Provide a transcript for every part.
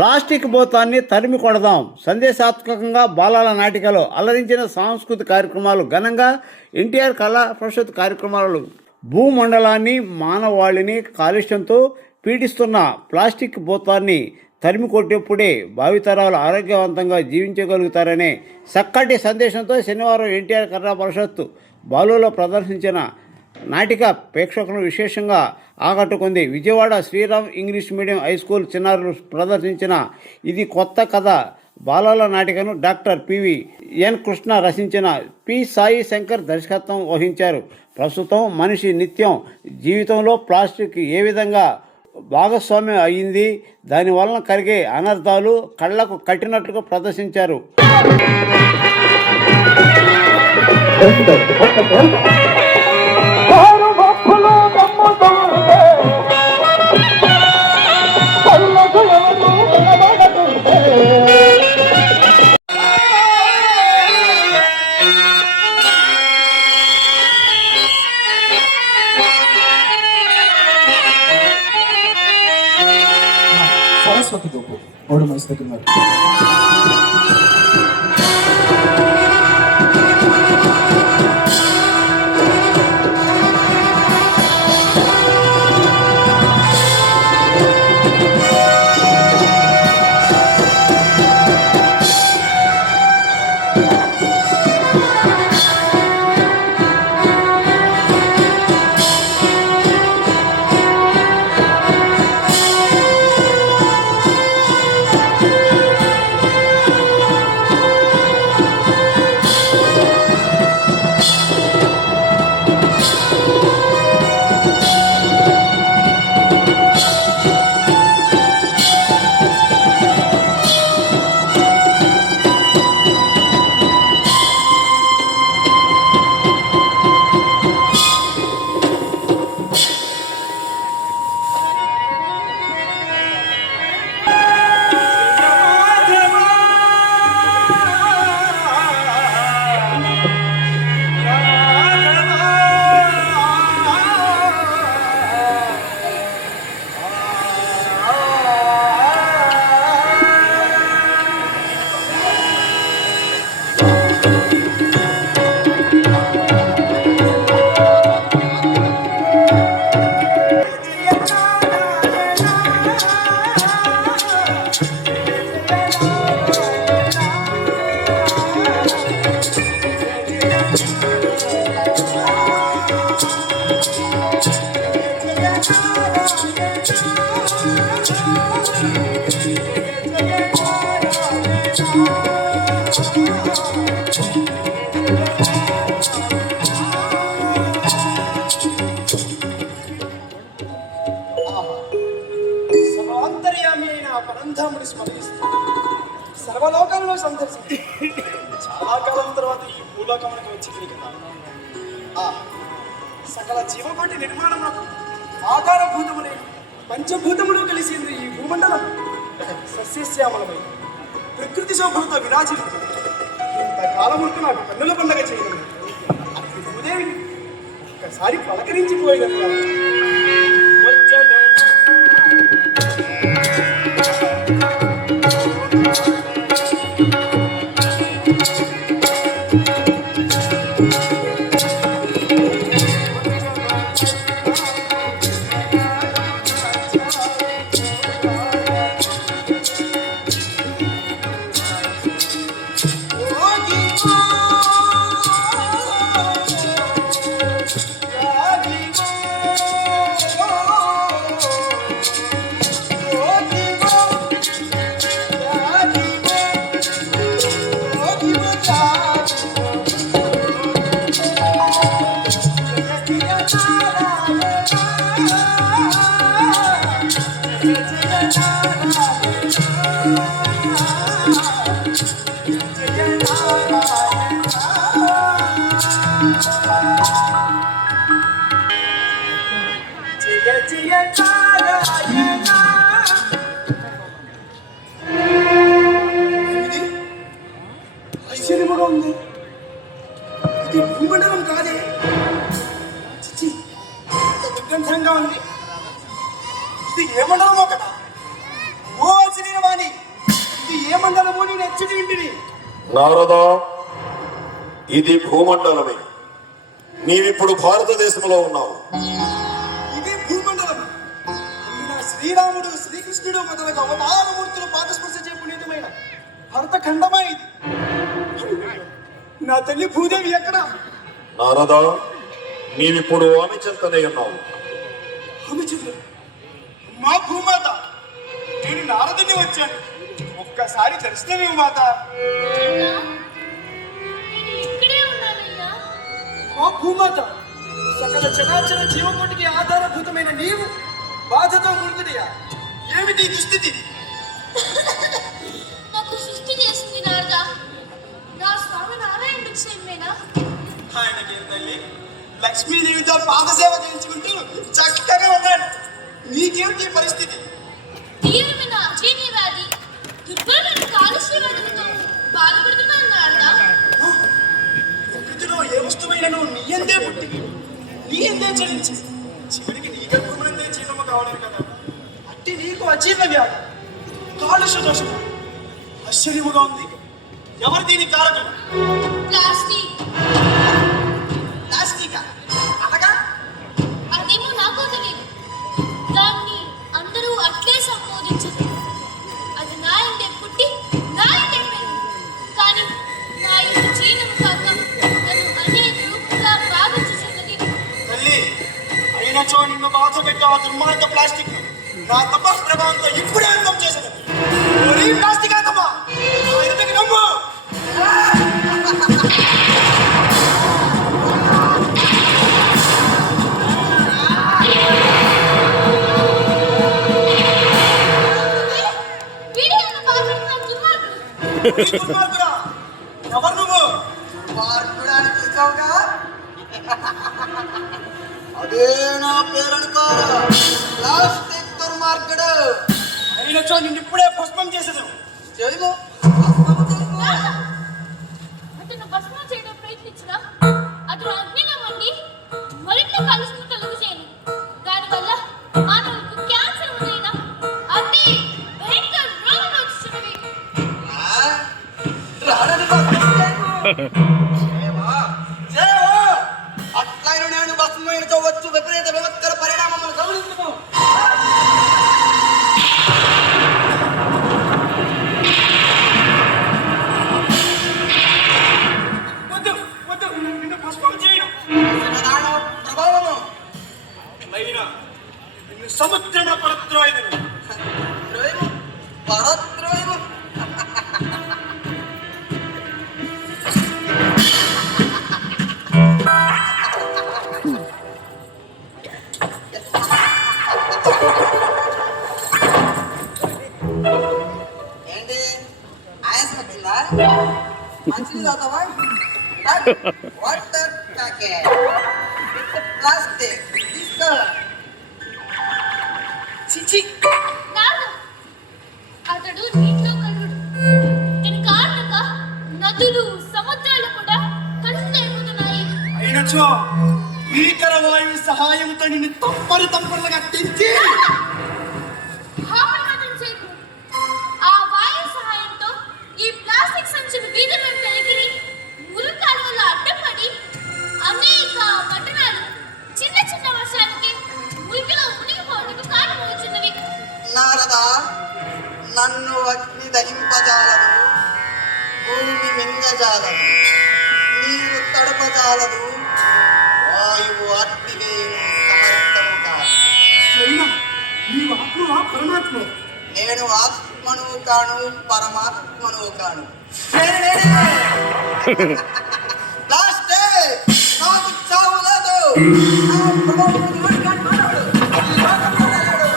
Plastic భూతాన్ని తరిమి కొడదాం సందేశాత్మకంగా బాలల నాటికలో అలరించిన సాంస్కృతిక కార్యక్రమాలు ఘనంగా ఎన్టీఆర్ కళా పరిషత్ కార్యక్రమాలు భూమండలాన్ని మానవాళిని కాలుష్యంతో పీడిస్తున్న ప్లాస్టిక్ భూతాన్ని తరిమి కొట్టేప్పుడే భావితరాలు ఆరోగ్యవంతంగా జీవించగలుగుతారనే చక్కటి సందేశంతో శనివారం ఎన్టీఆర్ కళా పరిషత్ బాలులో ప్రదర్శించిన నాటిక ప్రేక్షకులను విశేషంగా ఆకట్టుకుంది. Vijayawada Sriram English medium high school చిన్నారులు ప్రదర్శించిన ఇది కొత్త కథ బాలల నాటికను డాక్టర్ పివిఎన్ కృష్ణ రచించిన పి సాయి శంకర్ దర్శకత్వం వహించారు. ప్రస్తుతం మనిషి నిత్యం జీవితంలో ప్లాస్టిక్ ఏ విధంగా భాగస్వామ్యం అయ్యింది, దానివలన కలిగే అనర్థాలు కళ్లకు కట్టినట్టుగా ప్రదర్శించారు. సరస్వతి దూపు ఓడు మైస్తు పరంధాముని స్మరిస్తూ సర్వలోకంలో సందర్శించి చాలా కాలం తర్వాత ఈ భూలోకమునికి వచ్చింది కదా. సకల జీవకోటి నిర్మాణములకు ఆధారభూతములే పంచభూతములు కలిసింది ఈ భూమండలం. సస్యశ్యామలమై ప్రకృతి శోభలతో విరాజిల్లు ఇంతకాలముంటూ నాకు కన్నుల పండగ చేయడం అప్పుడు భూదేవి ఒక్కసారి పలకరించిపోయినట్టు ఆశ్చర్యముగా ఉంది. ఇది భూమండలం కాదే, చిచ్చి దుర్గంధంగా ఉంది. ఇది ఏ మండలమో కదా. ఓ శరీర వాణి ఇది ఏ మండలము నేను ఎచ్చటి ఇంటిని నారద, ఇది భూమండలమే. నీవిప్పుడు భారతదేశంలో ఉన్నావు. ఇది భూమండలం. అందున శ్రీరాముడు శ్రీకృష్ణుడు మొదలగు అవతారమూర్తులు పాదస్పర్శ చే పునీతమైన భరత ఖండమా ఇది. నా తల్లి భూదేవి ఎక్కడ? నారద, నీవిప్పుడు ఆమె చెంతనే ఉన్నావు. ఆమె చెల్లి మా భూమాత. నేను నారదుని వచ్చాను. ఒక్కసారి దర్శనమేమి మాత. ఇక్కడే ఉన్నానయ్యా. మా భూమాత, సకల చరాచర జీవకోటికి ఆధారభూతమైన నీవు బాధతో మునుగుదయా. ఏమిటి ఈ దుస్థితి? నాకు సృష్టి చేసింది నారదా. నా స్వామి నారాయణ క్షేమేనా? ఆయనకేం తల్లి, లక్ష్మీదేవితో పాదసేవ చేయించుకుంటూ చక్కగా ఉన్నాడు. నీకేమిటి ఈ పరిస్థితి? తీవ్రమైన అజీర్ణ వ్యాధి, దుర్బలమైన కాలుష్య వ్యాధులతో బాధపడుతున్నాను నారదా. ప్రకృతిలో ఏ వస్తువైనను నీ ఎందే పుట్టి నీ ఎందే చలించి చివరికి నీ గర్భమునందే జీర్ణము కావడం కదా. అట్టి నీకు అజీర్ణ వ్యాధి, కాలుష్య దోషము ఆశ్చర్యముగా ఉంది. ఎవరు దీని కారకం? ప్లాస్టిక్. ప్లాస్టికా? అనగా అదేమో నాకు తెలియదు. దాన్ని అందరూ అట్లే సంబోధించరు. అది నా ఇంటే పుట్టి నా ఇంటే పెరిగింది. కానీ నా ఇంటి జీర్ణం కాక నన్ను అనేక రూపంగా బాధించుచున్నది. తల్లి, అయినచో నిన్ను బాధ పెట్టే ఆ దుర్మార్గ ప్లాస్టిక్ నా తప ప్రభావంతో ఇప్పుడే అంతం చేశాను. ప్లాస్టిక్ తప్ప నమ్ము. వీడే నన్ను బాధిస్తున్న దుర్మార్గుడు. దుర్మార్గుడా, ఎవరు నువ్వు? మార్పుడానికి చూసావుగా? అదే నా పేరనుకో, ప్లాస్టిక్ దుర్మార్గుడు. అయినచో నిన్ను ఇప్పుడే భస్మం చేసేది. చేయము. నారదా, అతను భస్మం చేయడం ప్రయత్నించినా అతను అగ్నిలో మండి మరింత కాలుష్యం కలుగు చేయను. దానివల్ల మానవులకు క్యాన్సర్ మొదలైన అతి భయంకర రోగాలు వచ్చుచున్నవి. రాడని అట్లయిన నేను భస్మైనతో వచ్చు విపరీత విపత్కర పరిణామములు గమనించుకో. వద్దు వద్దు, నిన్ను భస్మం చేయను. దానవ ప్రభావము అయినా నిన్ను సముద్రమ పరద్రోయను. ద్రోయము, పరద్రోయము. ఏంటి ఆయాసం వచ్చిందా? మంచిది తాగుతావా? వాటర్ ప్యాకెట్ ప్లాస్టిక్ తీసుకో. చిచి, నారదా, అతడు నీటిలో కలుగుడు. దీని కారణంగా నదులు సముద్రాలు కూడా కలుషితమైపోతున్నాయి. అయినచో భీకర వాయువు సహాయంతో నిన్ను తంపరులుగా తెంచి హామనాదం చేయకు. ఆ వాయు సహాయంతో ఈ ప్లాస్టిక్ సంచులు వీధులను పెరిగి మురికాలువలో అడ్డపడి అనేక పట్టణాలు చిన్న చిన్న వర్షానికి మురికిలో మునిగిపోవడానికి కారణమవుతున్నవి. నారదా, నన్ను అగ్ని దహింపజాలదు, భూమి మింగజాలదు, నీరు తడపజాలదు, వాయువు అట్టివేయును సమర్థము కాదు. అయినా నీవు ఆత్మవా పరమాత్మ? నేను ఆత్మను కాను, పరమాత్మను కాను. ప్లాస్టిక్ నాకు చావు లేదు. నా ప్రభావం ఎవరికీ మానవుడు. ఈ లోకంలో లేడు.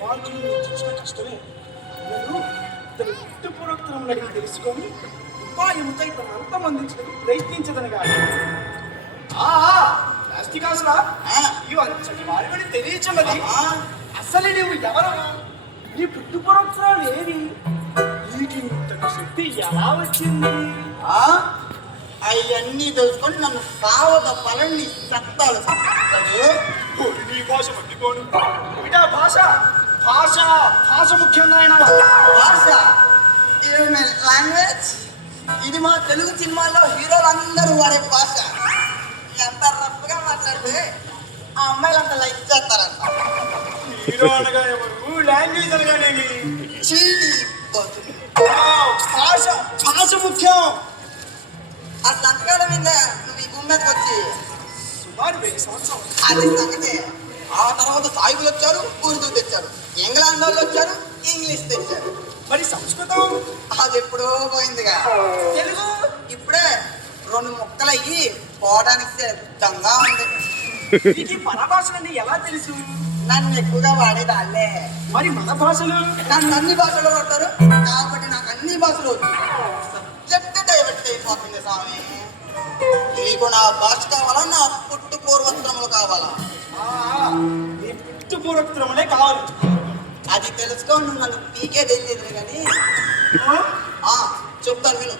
మార్పులు చూసిన కష్టమే. నేను తన పుట్టుపూర్వోత్తరములను తెలుసుకొని ఉపాయముతో తన అంతమందించడానికి ప్రయత్నించదనగా. ప్లాస్టిక్ అసలు ఇవి అంచటి వారి తెలియచున్నది. అసలు నువ్వు ఎవరు? నీ పుట్టుపూర్వోత్తరాలు ఏవి? నీకు ఇంతటి శక్తి ఎలా వచ్చింది? అవన్నీ తెలుసుకొని నన్ను సావద పలని సత్తాలు నీ భాష పట్టుకోను ఇటా భాష భాష భాష ముఖ్యం నాయన. భాష లాంగ్వేజ్ ఇది మా తెలుగు సినిమాల్లో హీరోలు అందరూ వాడే భాష. ఎంత రఫ్గా మాట్లాడితే ఆ అమ్మాయిలు అంత లైక్ చేస్తారంట. హీరో అనగా ఎవరు, లాంగ్వేజ్ అనగానేమి? చీడి పోతుంది. భాష భాష ముఖ్యం. అసలు అంతకాలం మీద నువ్వు ఈ భూమి మీదకి వచ్చి సుమారు 1000 సంవత్సరం. అది సంగతి. ఆ తర్వాత సాయిబులు వచ్చారు, ఉర్దూ తెచ్చారు. ఇంగ్లాండ్ వాళ్ళు వచ్చారు, ఇంగ్లీష్ తెచ్చారు. మరి సంస్కృతం అది ఎప్పుడో పోయిందిగా. తెలుగు ఇప్పుడే 2 ముక్కలయ్యి పోవడానికి సిద్ధంగా ఉంది. నీకు ఈ పరభాషలన్నీ ఎలా తెలుసు? నన్ను ఎక్కువగా వాడేది వాళ్ళే. మరి మన భాషలు? నన్ను అన్ని భాషలు పడతారు కాబట్టి నాకు అన్ని భాషలు వచ్చు. సబ్జెక్ట్ డైవర్ట్ అయిపోతుంది స్వామి. నీకు నా భాష కావాలా, నా పుట్టు పూర్వత్రములు కావాలా? నీ పుట్టు పూర్వత్రములే కావాలి. అది తెలుసుకో. నువ్వు నన్ను పీకే తెలియదు కానీ చెప్తాను విను.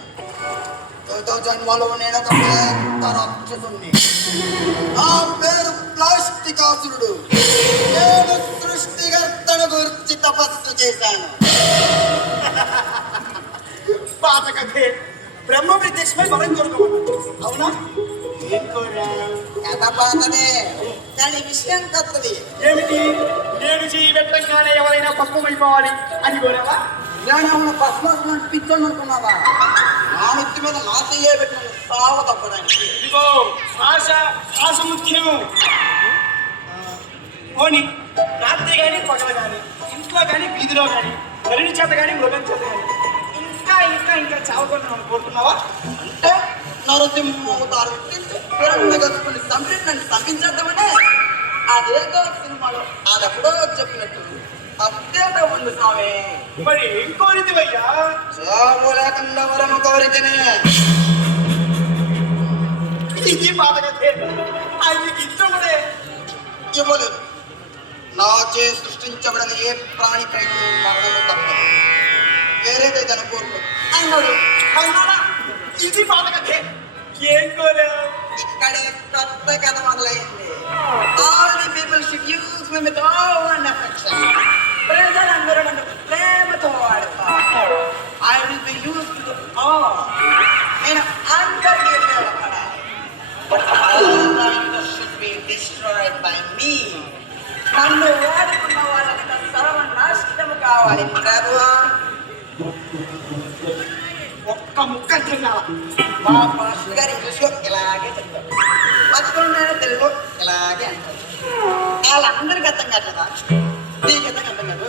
2000 జన్మలో నేను ఒక పెద్ద రాక్షసుని. నా పేరు ప్లాస్టికాసురుడు. నేను సృష్టికర్తను గురించి తపస్సు చేశాను. పాత కథే. బ్రహ్మ ప్రత్యక్షమై వరం కోరుకోమన్నా, అవునా? ఏం కోరా? కథ పాతదే కానీ విషయం కొత్తది. ఏమిటి? నేను చేయి పెట్టంగానే ఎవరైనా పక్వమైపోవాలి అని కోరావా? నేను పద్మాసనం పిచ్చోని అనుకున్నావా? నా నెత్తి మీద నా చెయ్యే పెట్టిన సావ తప్పడానికి. ఇదిగో భాష భాష ముఖ్యం. పోనీ రాత్రి కానీ పగల కానీ, ఇంట్లో కానీ వీధిలో కానీ, మరిని చేత కానీ మృగం చేత కానీ ఇంకా ఇంకా ఇంకా చావకుండా కోరుకున్నావా? అంటే నరసింహతారు గతుకుని చంపి నన్ను చంపించేద్దామనే అదేదో సినిమాలో అదెప్పుడో చెప్పినట్టు అప్డేట్ ఉంది స్వామి. మరి ఏం కోరిందివయ్యా? చావు లేకుండా వరము కోరికనే. ఇది పాత కథే. ఆయనకి ఇష్టముడే. ఇవ్వలేదు. నాచే సృష్టించబడిన ఏ ప్రాణిపై మరణము తప్పదు. వేరేదైతే కోరుకో అన్నాడు. అన్నాడా? ఇది పాత కథే. ఏం కోరావు? ఇక్కడే కొత్త కథ మొదలైంది. All the people should use me with all and affection. ప్రజలందరూ నన్ను ప్రేమతో వాడతారు. I will be used to all. నేను అందరికీ ఉపయోగపడాలి. But all the should be destroyed by me. నన్ను వాడుకున్న వాళ్ళంతా సర్వనాశనము కావాలి ప్రభువా. ఒక్క ముక్క తిన్నావా? మా మాస్టర్ గారు ఇంగ్లీష్లో ఇలాగే చెప్తారు. మర్చిపోయిన తెలుగు ఇలాగే అంటారు. వాళ్ళందరికీ అర్థం కాదా? నీకు అర్థం కాదు.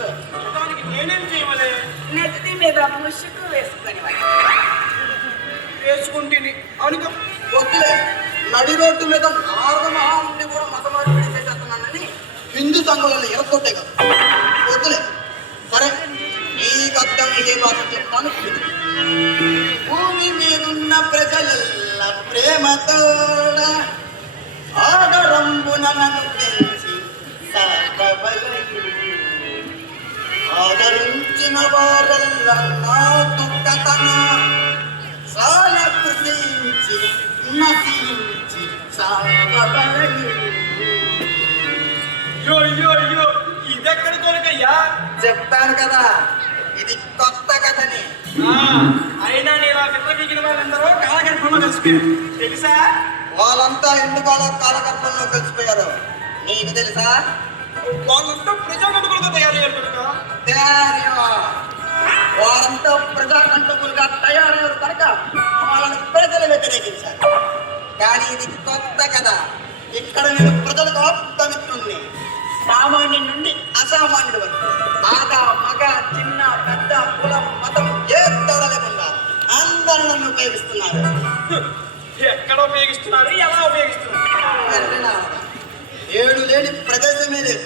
దానికి నేనేం చేయవలే? నెత్తి మీద ముసుగు వేసుకొని వేసుకుంటుంది అనుకో. వద్దులే. నడి రోడ్డు మీద నారద మహాముని కూడా మత మార్పిడి చేసేస్తున్నానని హిందూ సంఘాలను ఎరగొట్టే కదా. వద్దులే. సరే నీకు అర్థం ఇదే భాష చెప్తాను. భూమి మీదున్న ప్రజలల్ల ప్రేమతోడ ఆదరంబున నన్ను పెంచి సాకబలయు. ఆదరించిన వారల్ల నాకు కథన సాల కృషించి నశించి సాకబలయు. అయ్యో ఇదెక్కడ దొరకయ్యా? చెప్పాను కదా ఇది కొత్త కథని. అయినా నేను విర్రవీగిన వాళ్ళందరూ కాలగర్భంలో కలిసిపోయారు తెలుసా? వాళ్ళంతా ఎందుకు కాలగర్భంలో కలిసిపోయారు నీకు తెలుసా? వాళ్ళంతా ప్రజాకంటకులుగా తయారయ్యారు కనుక. వారంతా ప్రజాకంటకులుగా తయారయ్యారు కనుక వాళ్ళని ప్రజలు వ్యతిరేకించారు. కానీ ఇది కొత్త కథ. ఇక్కడ నేను ప్రజలకు ఆప్తమిత్రుణ్ణి. సామాన్యుడి నుండి అసామాన్యుడి వరకు ఆడ మగ చిన్న పెద్ద కులం మతం ఏ తేడా లేకుండా అందరూ నన్ను ఉపయోగిస్తున్నారు. ఎక్కడ ఉపయోగిస్తున్నారు? ఎలా ఉపయోగిస్తున్నారు? ఏడు లేని ప్రదేశమే లేదు.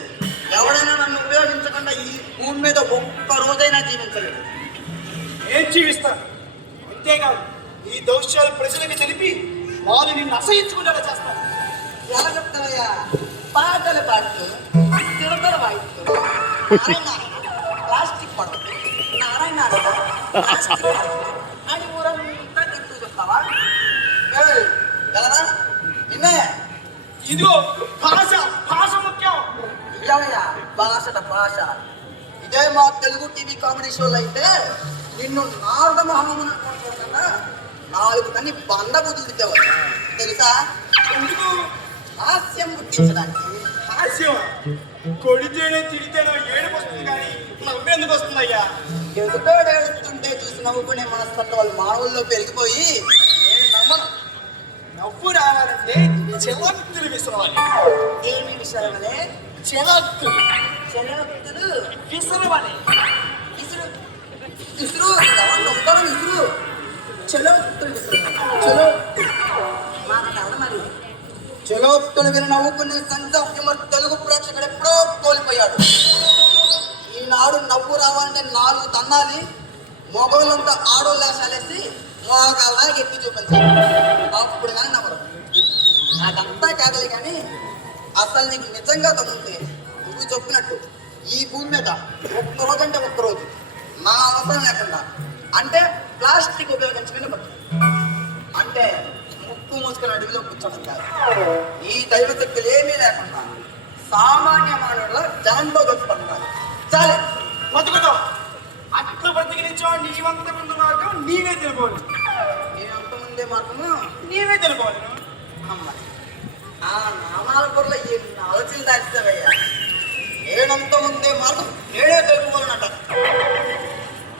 ఎవడైనా నన్ను ఉపయోగించకుండా ఈ భూమి మీద ఒక్క రోజైనా జీవించలేదు. ఏం జీవిస్తారు? అంతేకాదు ఈ దౌత్యాలు ప్రజలకు తెలిపి వాళ్ళు నిన్ను అసహించుకునేలా చేస్తారు. ఎలా చెప్తావయ్యా? పాటలు పాడుతూ తిడతలు వాయిస్తూ ప్లాస్టిక్ పడదు నారాయణ అని ఊరంతా తింటూ చెప్తావా? నిన్నే ఇదిగో భాష భాష ముఖ్యం. ఏమయ్యా భాషట భాష. ఇదే మా తెలుగు టీవీ కామెడీ షోలు అయితే నిన్ను నారద మహామున కన్నా 4 కన్ని బండ బుద్ధులు తిట్టేవాళ్ళు తెలుసా? ఎందుకు హాస్యం పుట్టించడానికి. హాస్యం? కొడితేనే తిడితేనో ఏడుపు వస్తుంది కానీ నవ్వెందుకు వస్తుందయ్యా? ఎదుటోడు ఏడుస్తుంటే చూసి నవ్వుకునే మనస్తత్వం వాళ్ళు మానవుల్లో పెరిగిపోయి నేను నమ్మను. నవ్వు రావాలంటే చెలక్తులు విసరవాలి. ఏమి విషయాలనే చెలక్తులు చెలక్తులు విసరవాలి. విసురు విసురు నొక్కడం విసురు చెలక్తులు విసురు చెలో మాట్లాడాలి మరి. చెలోక్తులు విని నవ్వుకునే సెన్స్ ఆఫ్ హ్యూమర్ తెలుగు ప్రేక్షకుడు ఎప్పుడో కోల్పోయాడు. ఈనాడు నవ్వు రావాలంటే 4 తన్నాలి, మొగోళ్ళంతా ఆడోళ్ళేసాలేసి మోగాల్లా ఎత్తి చూపించాలి. అప్పుడు కానీ నవ్వరు. నాకంతా కాదలే కానీ అసలు నీకు నిజంగా తమ్ముంటే నువ్వు చెప్పినట్టు ఈ భూమి మీద ఒక్కరోజు అంటే ఒక్కరోజు నా అవసరం లేకుండా అంటే ప్లాస్టిక్ ఉపయోగించుకుని బతుకు. అంటే ముక్కు మూసుకుని అడవిలో కూర్చోడం కాదు. ఈ దైవ శక్తులు ఏమీ లేకుండా సామాన్య మానవుల జనంతో గొప్పపడాలి. చాలే బతుకుతావు. అట్లా బతికినిచ్చో నీవంత ముందు మార్గం నీవే తెలుకోవాలి. నేనంత ముందే మార్గము నీవే తెలుకోవాలి. అమ్మ ఆ నామాల కూరలో ఎన్ని ఆలోచనలు దాస్తావయ్యా. నేనంత ముందే మార్గం నేనే తెలుసుకోవాలన్నట.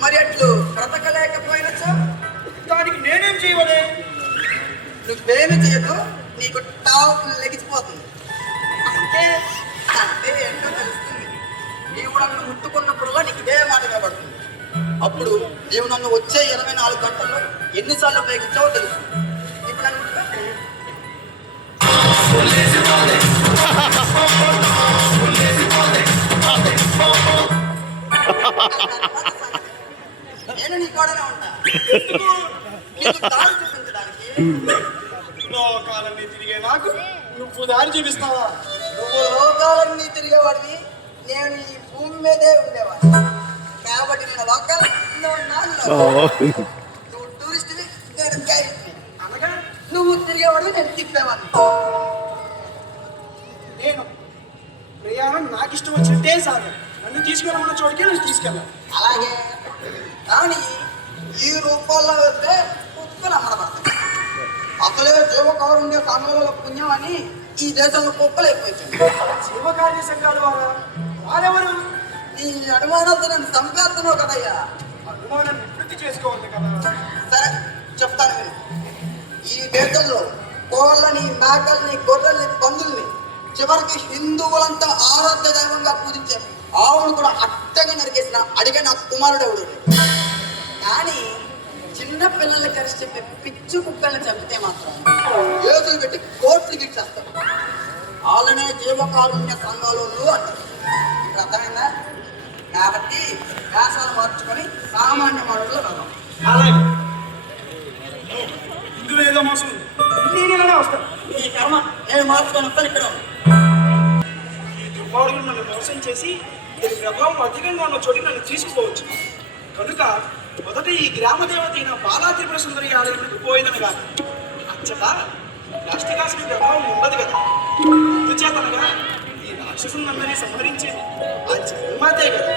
మరి అట్లు బ్రతకలేకపోయినచో దానికి నేనేం చేయవలే? నువ్వేమి చేయదు, నీకు టాప్ లెగిసిపోతుంది. అంటే అంటే ఏంటో తెలుస్తుంది. నీవు నన్ను ముట్టుకున్నప్పుడుగా నీకు ఇదే మాట వినబడుతుంది. అప్పుడు నీవు నన్ను వచ్చే 24 గంటల్లో ఎన్నిసార్లు ఉపయోగించావో తెలుసు. ఇప్పుడు నన్ను నేను నీ కోడనే ఉంటా. నీకు దారి చూపించడానికి. లోకాలన్నీ తిరిగే నాకు నువ్వు దారి చూపిస్తావా? నువ్వు లోకాలన్నీ తిరిగేవాడివి, నేను ఈ భూమి మీదే ఉండేవాడిని. కాబట్టి నేను లోకల్, నువ్వు నువ్వు టూరిస్ట్వి, నేను గైడ్ని. అనగా నువ్వు తిరిగేవాడివి, నేను తిప్పేవాడిని. నేను ప్రయాణం నాకు ఇష్టం వచ్చినట్టే సాగు. నన్ను తీసుకెళ్ళమన్న చోటుకే నువ్వు తీసుకెళ్ళాలి. అలాగే కానీ ఈ రూపాల్లో వెళ్తే కుక్కలు అమ్మడబడతాయి. అసలే జీవకారుణ్య సంఘాల పుణ్యం అని ఈ దేశంలో కుక్కలు ఎక్కువైపోయింది. శివకార్య సంఘాల వారా? వారెవరు? నీ అనుమానంతో నన్ను చంపేస్తున్నావు కదయ్యా. అనుమానం నివృత్తి చేసుకోవాలి కదా. సరే చెప్తాను విను. ఈ దేశంలో కోళ్ళని, మేకల్ని, గొర్రెల్ని, పందుల్ని, చివరికి హిందువులంతా ఆరాధ్య దైవంగా పూజించే ఆవును కూడా అట్టగా నరికేసిన అడిగే నా కుమారుడు ఎవడు. కానీ చిన్న పిల్లల్ని కలిసి చెప్పే పిచ్చు కుక్కల్ని చంపితే మాత్రం ఏదులు పెట్టి కోర్టులు గిట్చేస్తారు. వాళ్ళనే జీవకారుణ్య సంఘాలు అంటారు. ఇప్పుడు అర్థమైందా? కాబట్టి వేషాలు మార్చుకొని సామాన్య మానవులు రాదాం. అలాగే ఇందులో ఏదో మోసం ఉంది. నేను ఇలానే వస్తాను. ఈ కర్మ నేను మార్చుకొని వస్తాను. ఇక్కడ ఈ దుర్మార్గులు నన్ను మోసం చేసి దీని ప్రభావం అధికంగా ఉన్న చోటికి నన్ను తీసుకుపోవచ్చు. కనుక మొదట ఈ గ్రామ దేవత అయిన బాలా త్రిపుర సుందరి ఆలయానికి పోయేదని కాదు. అచ్చట రాష్ట్రకాశి ప్రభావం ఉండదు కదా. అందుచేతనగా ఈ రాక్షసులందరినీ సంహరించేది ఆ జన్మాతే కదా.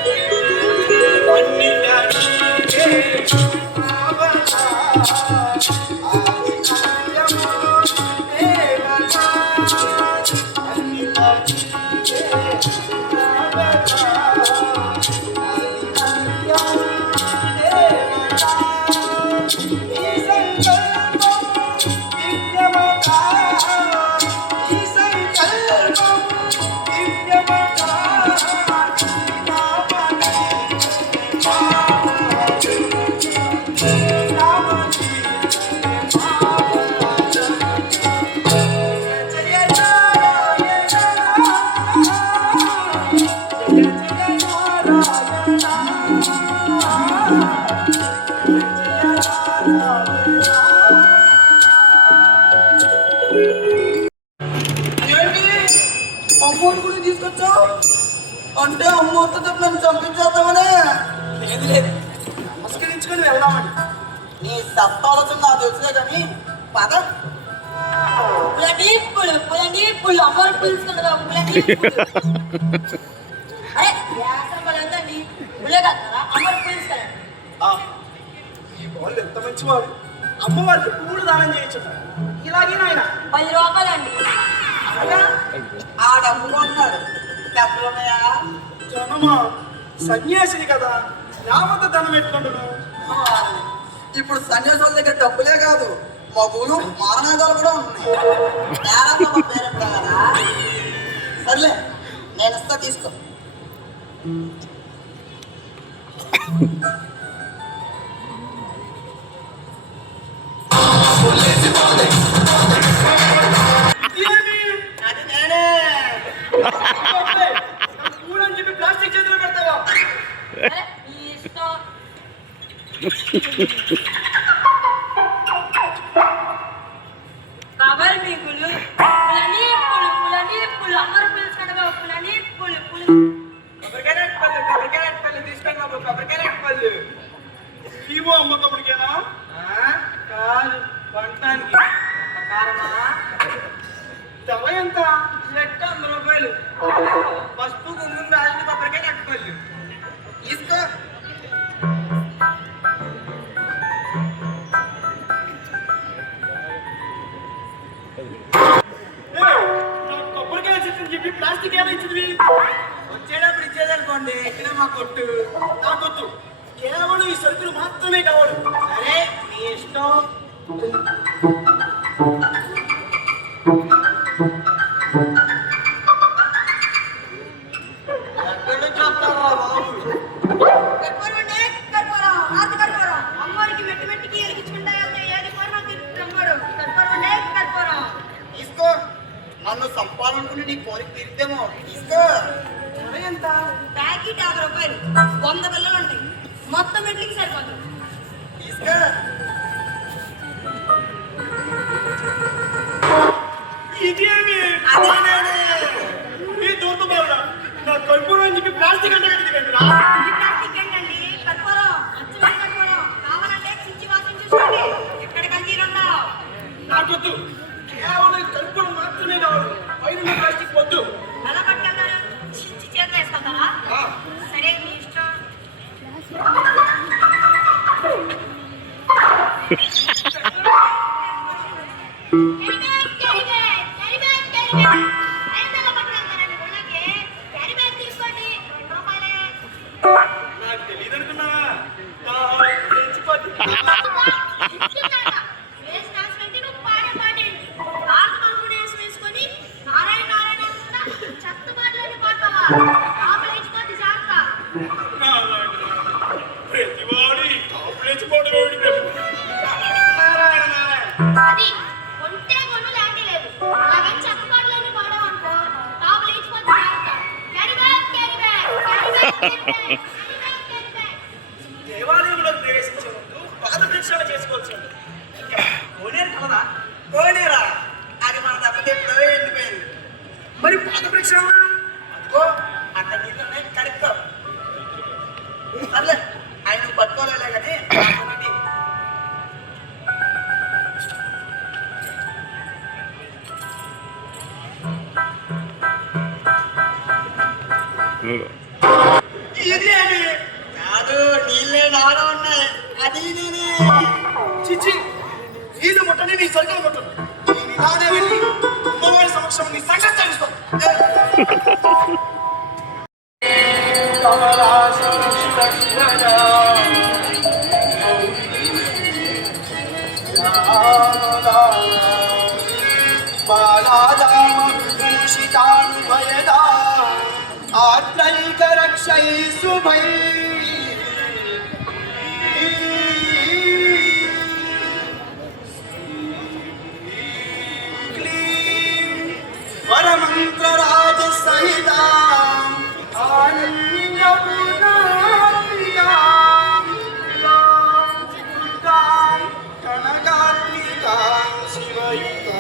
అమ్మోని కూడా తీసుకొచ్చావు అంటే అమ్మ వస్తుందో నన్ను చంపించేద్దామనే. లేదు లేదు, నమస్కరించుకొని వెళ్దామని. నీ సత్తాలోచన నాకు తెలుసులే కానీ పద. పుల అమర్ పిలుస్తుండగా అరే వ్యాసం వాళ్ళందరినీ పులే కదరా అమర్ పిలుస్తాడు. ఈ వాళ్ళు ఎంత మంచివాడు. అమ్మవారికి పూలు దానం చేయొచ్చు. ఇలాగే నాయన 10 రూపాయలండి. అనగా ఆ డబ్బు కొన్నాడు. డబ్బులు ఉన్నాయా? జనమా సన్యాసిని కదా, యావత ధనం ఎట్లుండును? ఇప్పుడు సన్యాసుల దగ్గర డబ్బులే కాదు, మగులు మారణాదాలు కూడా ఉన్నాయి. నేరమ్మ మా పేరెంట్ కదా. సర్లే, నేను ఇస్తా, తీసుకో. ఏమి? అది నేనే. అబ్బే, నాకు పూలు అని చెప్పి ప్లాస్టిక్ చేతిలో పెడతావా? అరే ఈ ఇష్టం. కబర్ మీకులు పులని పులు అమర్ పిలుస్తుండగా పులు కొబ్బరికాయ పళ్ళు తీసుకోండి బాబు, కొబ్బరికాయ పళ్ళు. ఇవో అమ్మ కబుడికేనా? కాదు, కొనటానికి. కారణమా? ధర ఎంత? లెక్క 100 రూపాయలు. పసుపు కుంకుమ రాసిన కొబ్బరికాయ కట్టుకోవాలి. తీసుకో. నాకు కొబ్బరికాయ చెట్టుని చెప్పి ప్లాస్టిక్ ఎలా ఇచ్చింది? వచ్చేటప్పుడు ఇచ్చేదనుకోండి, ఇక్కడ మా కొట్టు. నాకొద్దు, కేవలం ఈ సరుకులు మాత్రమే కావాలి. సరే, మీ ఇష్టం. ఎక్కడి నుంచి వస్తారా బాబు? అమ్మవారికి మెట్టి ఎలిగించుకుంటా వెళ్తే ఏది పూర్వం తీసుకో. నన్ను సంపాలనుకుని నీ కోరిక తీరిద్దేమో. తీసుకో. ధర ఎంత? ప్యాకెట్ 50 రూపాయలు, 100 బిల్లలు ఉంటాయి. మొత్తం మెట్లకి సరిపోతుంది. తీసుకో. ఇదేమి? అదే నేనే. ఈ దూరత బావుడా, నా కర్పూరం అని చెప్పి ప్లాస్టిక్ అంటే కట్టిందిరా. ఈ ప్లాస్టిక్ ఏంటండి? కర్పూరం, అచ్చమైన కర్పూరం. కావాలంటే చించి వాసన చూసుకోండి. ఎక్కడ కల్తీరుండవు. నాకొద్దు, కేవలం ఈ కర్పూరం మాత్రమే కావాలి. పైన ఉన్న ప్లాస్టిక్ వద్దు. ఎలా పట్టుకెళ్తారు? చించి చేతిలో వేసుకుంటారా? సరే, మీ ఇష్టం. నాకు తెలియదు అనుకున్నావా? తెచ్చిపోద్ది. ప్రతివాడి కాపు లేచిపోవడం ఏమిటి ప్రభు? నారాయణ నారాయణ. అది కొంటే కొను లాంటి లేదు. అలాగని చెత్తపాటలన్నీ పాడాం అనుకో, టాపు లేచిపోతే జాగ్రత్త. Carry bag, carry bag, carry bag, carry bag, carry bag. దేవాలయంలో ప్రవేశించే ముందు పాద ప్రక్షాళన చేసుకోవచ్చు. కోనేరు కలదా? కోనేరా? అది మన దెబ్బతిప్పులో ఎండిపోయింది. మరి పాద ప్రక్షాళన? అదిగో అక్కడ నీళ్ళనే కడుపుతాం. సర్లే, ఆయన పట్టుకోలేలే కానీ నాకున్నది. ఇదేమి? కాదు, నీళ్ళే నాలో ఉన్నాయి. అది నేనే. చిచ్చి, నీళ్ళు ముట్టని నీ సరుకులు ముట్టను. నేను ఇలానే వెళ్ళి అమ్మవారి సమక్షం నీ సాక్షాత్ తెలుస్తాను. ఆత్రైక రక్షై శుభై వరమంత్రరాజ సహిత కనకాత్మికాం శివయుతా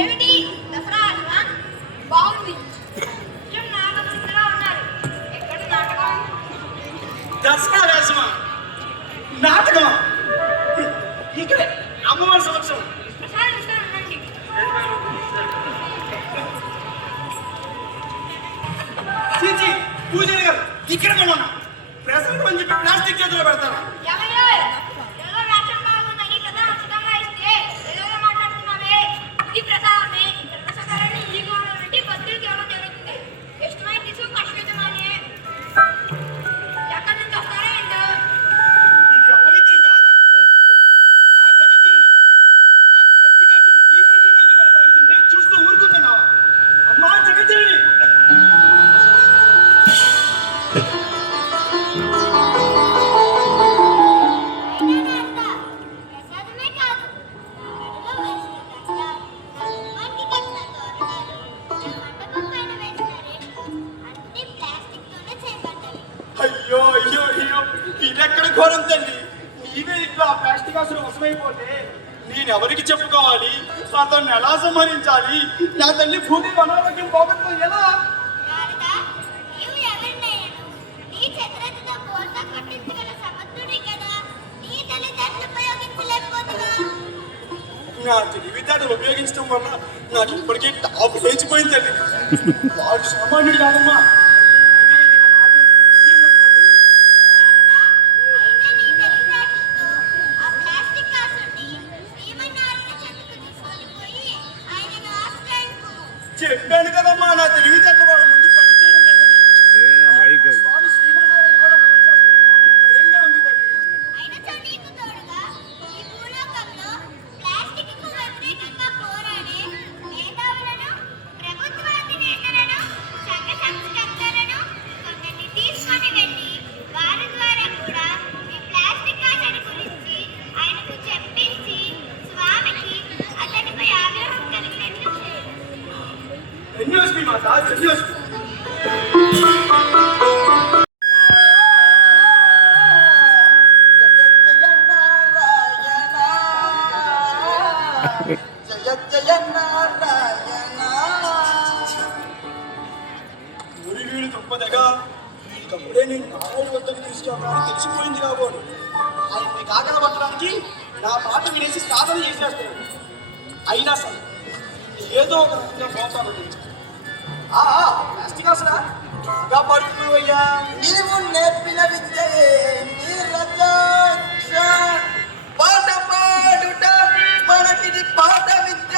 ఏమిటి దసరా అన్నా? బాగుంది. నాటకంగా ఉన్నారు. ఎక్కడ నాటకం? దసరా వేసమా? ఇక్కడ కొన్నా ప్రసాదం అని చెప్పి ప్లాస్టిక్ చేతిలో పెడతారా? ఇది అపవిత్రం కాదా? ఆ జగత్తుని, ఆ ప్లాస్టిక్ ఆశని నీ ప్రజల్లో ఎందుకు తాగుతుంటే చూస్తూ ఊరుకుంటున్నావా? అమ్మా జగత్తుని! ప్రసాదమే కాదు, మెడలో వేసిన దండ, గుమ్మానికి కట్టిన తోరణాలు, మండపం పైన వేసిన రేకులు అన్ని ప్లాస్టిక్తోనే చేయబడ్డాయి. అయ్యో అయ్యో అయ్యో ఇదెక్కడ ఘోరం తల్లి. నీవే ఇట్లా ఆ ప్లాస్టిక్ ఆశలు వశమైపోతే నేనెవరికి చెప్పుకోవాలి? అతన్ని ఎలా సంహరించాలి? నా తల్లి భూదేవి అనారోగ్యం పోగొట్టు ఎలా? నారదా, నీవు ఎవరినయ్యాను? నీ చేతులతో బోల్తా కొట్టించగల సమర్థుడి కదా. నీ తల్లిదండ్రులు ఉపయోగించలేకపోతున్నా. నా తెలివితేటలు ఉపయోగించడం వల్ల నాకు ఇప్పటికీ టాప్ లేచిపోయింది తల్లి. వాడు సామాన్యుడు కాదమ్మా. అయితే నీ తెలివితేటలతో ఆ ప్లాస్టిక్ కాసుని శ్రీమన్నారాయణ చెట్టుకు తీసుకొని పోయి ఆయనను ఆశ్రయింపు. చెప్పాను కదమ్మా, నా తెలివితేటలు వాడు ముందు పనిచేయడం లేదని. స్వామి శ్రీమన్నారాయణ కూడా మార్చేస్తాడేమో అని భయంగా ఉంది తల్లి. అయినచో నీకు తోడుగా ఈ భూలోకంలో ప్లాస్టిక్కు వ్యతిరేకంగా పోరాడే మేధావులను, ప్రభుత్వాధినేతలను, సంఘ సంస్కర్తలను కొందరిని తీసుకొని వెళ్ళి వారి ద్వారా కూడా ఈ ప్లాస్టిక్ ఆశని గురించి ఆయనకు చెప్పించి స్వామికి అతనిపై ఆగ్రహం కలిగినట్లు చేయాలి. ధన్యోస్మి మాత, ధన్యోస్మి. ఊరి వీడు తప్పదగా వీడికప్పుడే నేను నారాయణ వద్దకు తీసుకెళ్ళడానికి తెచ్చిపోయింది కాబోలు. ఆయన్ని కాకల పట్టడానికి నా మాట వినేసి సాధన చేసేస్తాను. అయినా సరే ఏదో ఒక రకంగా మోసాలు ప్లాస్టిక్ అసలు బాగా పడుతున్నావయ్యా. నీవు నేర్పిన విద్యయే నీ రక్ష. పాట పాడుట మనకిది పాట విద్య.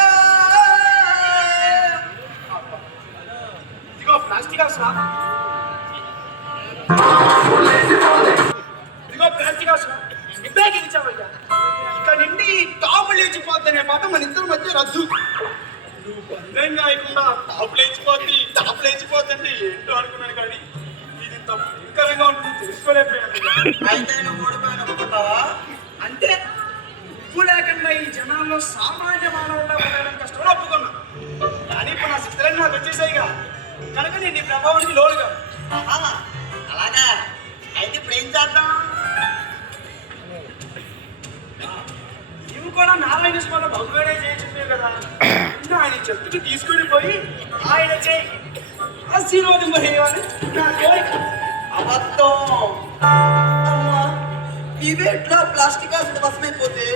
ఇదిగో ప్లాస్టిక్ అసలు ఇదిగో ప్లాస్టిక్ అసలు ఇప్పుడే గెలిచావయ్యా. ఇక నుండి టాపు లేచిపోద్దనే మాట మన ఇద్దరి మధ్య రద్దు. నువ్వు బంధం కాయకుండా టాపు లేచిపోద్దంటే ఏంటో అనుకున్నాను, కానీ ఇది ఇంత భయంకరంగా ఉంటుంది తెలుసుకోలేకపోయాను. అయితే నువ్వు ఓడిపోయిన ఒప్పుకుంటావా? అంటే ఉప్పు లేకుండా ఈ జనాల్లో సామాన్య మానవుల్లో ఉండడం కష్టంలో ఒప్పుకున్నా. కానీ ఇప్పుడు నా శక్తులన్నీ నాకు వచ్చేసాయిగా, కనుక నేను నీ ప్రభావానికి లోనుగా. ఆహా, అలాగా అయితే ఇప్పుడు ఏం చేద్దాం? నీవు కూడా నారాయణ స్వామి భగవానే చేయించున్నావు కదా. ముందు ఆయన చెట్టుకు తీసుకుని పోయి ఆయన చేయి ఆశీర్వాదం పోయేవాని నా కోరిక. అబద్ధం. అమ్మా, ఇవే ఇట్లా ప్లాస్టిక్ ఆశలు వసమైపోతే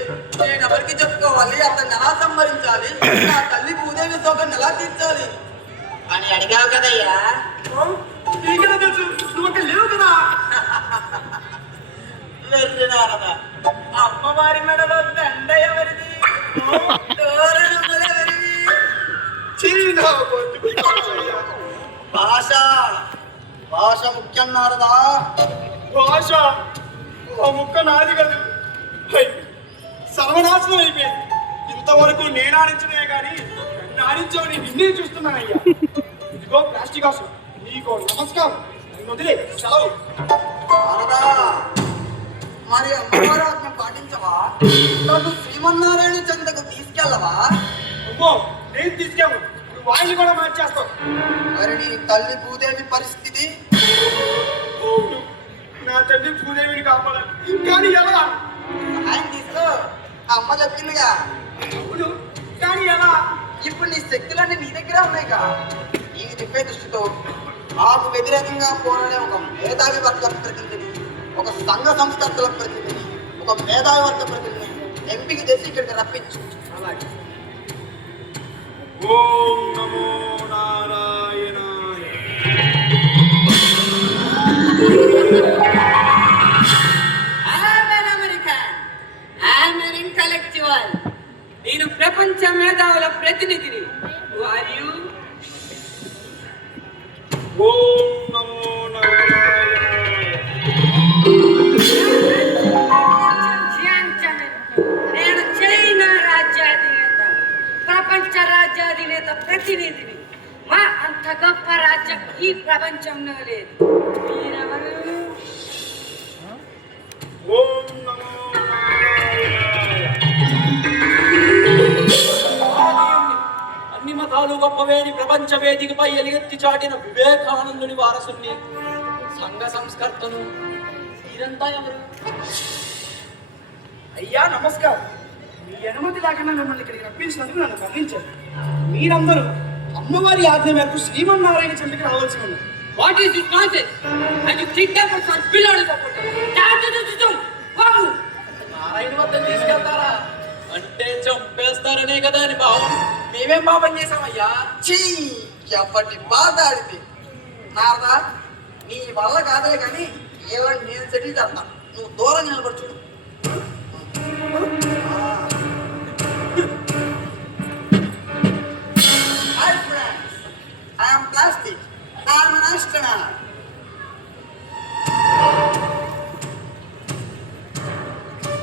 నేను ఎవరికి చెప్పుకోవాలి? అతన్ని ఎలా సంహరించాలి? నా తల్లి భూదేవి సోకర్ని ఎలా తీర్చాలి అని అడిగావు కదయ్యా. నీకెలా తెలుసు? నువ్వు అక్కడ లేవు కదా. వెర్రినారదా, అమ్మవారి మెడలో దండ ఎవరిది? తోరణం ఎవరిది? చీనా బతుకు కాచయ్యా. భాష భాష ముఖ్యం నారదా. భాష ఆ ముక్క నాది కాదు, సర్వనాశనం అయిపోయింది. ఇంతవరకు నేను ఆడించనే కానీ ఆడించవని నిన్నే చూస్తున్నానయ్యా. ఇదిగో ప్లాస్టిక్ ఆశ, నీకో నమస్కారం. నన్ను వదిలే, సెలవు. నారదా, మరి అమ్మవారి ఆజ్ఞ పాటించవా? నన్ను శ్రీమన్నారాయణ చెంతకు తీసుకెళ్ళవా? అమ్మో, నేను తీసుకెళ్ళు, నువ్వు వాయిని కూడా మార్చేస్తావు. మరి నీ తల్లి భూదేవి పరిస్థితి? అవును, నా తల్లి భూదేవిని కాపాడాలి, కానీ ఎలా? ఆయన తీసుకో, అమ్మ చెప్పిందిగా. అవును, కానీ ఎలా? ఇప్పుడు నీ శక్తులన్నీ నీ దగ్గర ఉన్నాయిగా. నీకు దివ్య దృష్టితో నాకు వ్యతిరేకంగా పోరాడే ఒక మేధావి వర్గ ప్రతినిధిని, ఒక సంఘ సంస్కర్తల ప్రతినిధిని, ఒక మేధావి వర్గ ప్రతినిధిని ఎంపిక చేసి ఇక్కడికి రప్పించు. అలాగే. ఓం నమో నారాయణాయ. I'm an American. I'm an intellectual. నేను ప్రపంచ మేధావుల ప్రతినిధిని. Who are you? ఓం నమో నారాయణాయ. నేను చైనా రాజ్యాధినేత, ప్రపంచ రాజ్యాధినేత ప్రతినిధిని. మా అంత గొప్ప రాజ్యం ఈ ప్రపంచంలో లేదు. మీరెవరు? ఓం నమో నారాయణాయ. ఆదియుణ్ణి, అన్ని మతాలు గొప్పవేని ప్రపంచ వేదికపై ఎలుగెత్తి చాటిన వివేకానందుని వారసుని, సంఘ సంస్కర్తను. మీరంతా ఎవరు? అయ్యా నమస్కారం. మీ అనుమతి లేకుండా మిమ్మల్ని ఇక్కడికి రప్పించినందుకు నన్ను మన్నించారు. మీరందరూ అమ్మవారి ఆజ్ఞ మేరకు శ్రీమన్నారాయణ చెంతకి రావాల్సి ఉంది. What is this nonsense? And you kidnappers are below supporters. బాబు, నారాయణ వద్ద తీసుకెళ్తారా అంటే చంపేస్తారనే కదా అని భావం. మేమేం పాపం చేశామయ్యా? చీ, ఎప్పటి బాధ ఆడితే. నారదా, నీ వల్ల కాదే కానీ ఏదో నేను సెటిల్ చేస్తాను. నువ్వు దూరం నిలబడి చూడు. Hi friends, I am Plastic. I am an astronaut.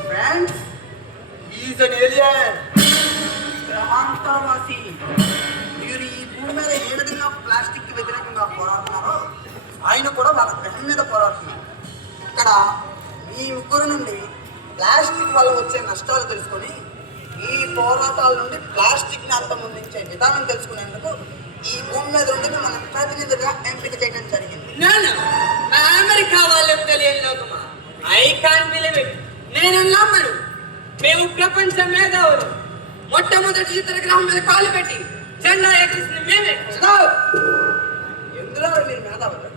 Friends, he is an alien. గ్రహాంతరవాసి. మీరు ఈ భూమి మీద ఏ విధంగా ప్లాస్టిక్ వ్యతిరేకంగా పోరాడుతున్నారో ఆయన కూడా వాళ్ళ గ్రహం మీద పోరాడుతున్నారు. ఇక్కడ మీ ముగ్గురు నుండి ప్లాస్టిక్ వల్ల వచ్చే నష్టాలు తెలుసుకొని ఈ పోరాటాల నుండి ప్లాస్టిక్ ని అంతమొందించే విధానం తెలుసుకునేందుకు ఈ భూమి మీద ఉండి మన ప్రతినిధులుగా ఎంపిక చేయడం జరిగింది. నా అమెరికా వాళ్ళకి తెలియని లోకమా, ఐ కాంట్ బిలీవ్ ఇట్. నేను నమ్మను. మేము ప్రపంచ మేధావులు. మొట్టమొదటి ఇతర గ్రహం మీద కాలు పెట్టి జెండా ఎగరేసింది మేమే. ఎందులో మీరు మేధావులు?